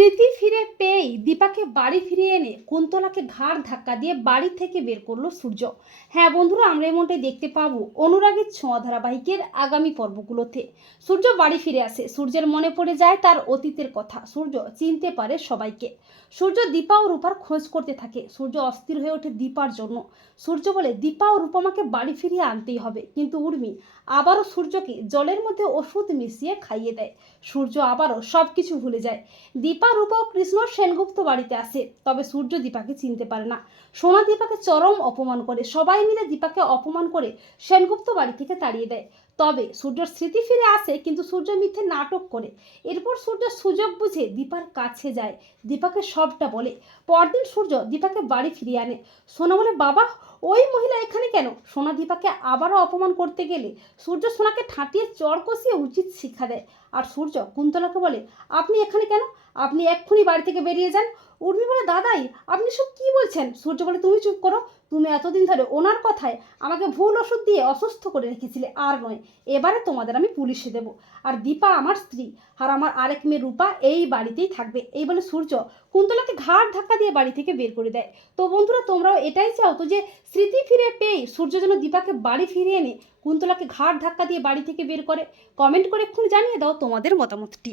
স্মৃতি ফিরে পেয়েই দীপাকে বাড়ি ফিরিয়ে এনে কুন্তলাকে ঘাড় ধাক্কা দিয়ে বাড়ি থেকে বের করল সূর্য। হ্যাঁ বন্ধুরা, আমরা এমনটাই দেখতে পাবো অনুরাগের ছোঁয়া ধারাবাহিকের আগামী পর্বগুলোতে। সূর্য বাড়ি ফিরে আসে। সূর্যের মনে পড়ে যায় তার অতীতের কথা। সূর্য চিনতে পারে সবাইকে। সূর্য দীপা ও রূপার খোঁজ করতে থাকে। সূর্য অস্থির হয়ে ওঠে দীপার জন্য। সূর্য বলে, দীপা ও রূপমাকে বাড়ি ফিরিয়ে আনতেই হবে। কিন্তু উর্মি, আবারও সূর্যকে জলের মধ্যে ওষুধ মিশিয়ে খাইয়ে দেয়। সূর্য আবারও সব কিছু ভুলে যায়। দীপা রূপা ও কৃষ্ণ সেনগুপ্ত বাড়িতে আসে, তবে সূর্য দীপাকে চিনতে পারে না। সোনা দীপাকে চরম অপমান করে, সবাই মিলে দীপাকে অপমান করে সেনগুপ্ত বাড়ি থেকে তাড়িয়ে দেয়। তবে সূর্যর স্মৃতি ফিরে আসে কিন্তু সূর্য মিথ্যে নাটক করে। এরপর সূর্য সুযোগ বুঝে দীপার কাছে যায়। দীপাকে সবটা বলে। পরদিন সূর্য দীপাকে বাড়ি ফিরিয়ে আনে। সোনা বলে, বাবা, ওই মহিলা এখানে কেন? সোনা দীপাকে আবারও অপমান করতে গেলে সূর্য সোনাকে ঠাঁটিয়ে চর কষিয়ে উচিত শিক্ষা দেয়। আর সূর্য কুন্তলাকে বলে, আপনি এখানে কেন? আপনি এক্ষুনি বাড়ি থেকে বেরিয়ে যান। উর্মি বলে, দাদাই, আপনি সব কি বলছেন? সূর্য বলে তুমি চুপ করো। তুমি এতদিন ধরে ওনার কথায় আমাকে ভুল ওষুধ দিয়ে অসুস্থ করে রেখেছিলে, আর নয়, এবারে তোমাদের আমি পুলিশে দেব। আর দীপা আমার স্ত্রী, আর আমার আরেক মেয়ে রূপা এই বাড়িতেই থাকবে। এই বলে সূর্য কুন্তলাকে ঘাড় ধাক্কা দিয়ে বাড়ি থেকে বের করে দেয়। তো বন্ধুরা, তোমরাও এটাই চাও তো যে স্মৃতি ফিরে পেয়ে সূর্য যেন দীপাকে বাড়ি ফিরিয়ে এনে কুন্তলাকে ঘাড় ধাক্কা দিয়ে বাড়ি থেকে বের করে? কমেন্ট করে এক্ষুনি জানিয়ে দাও তোমাদের মতামতটি।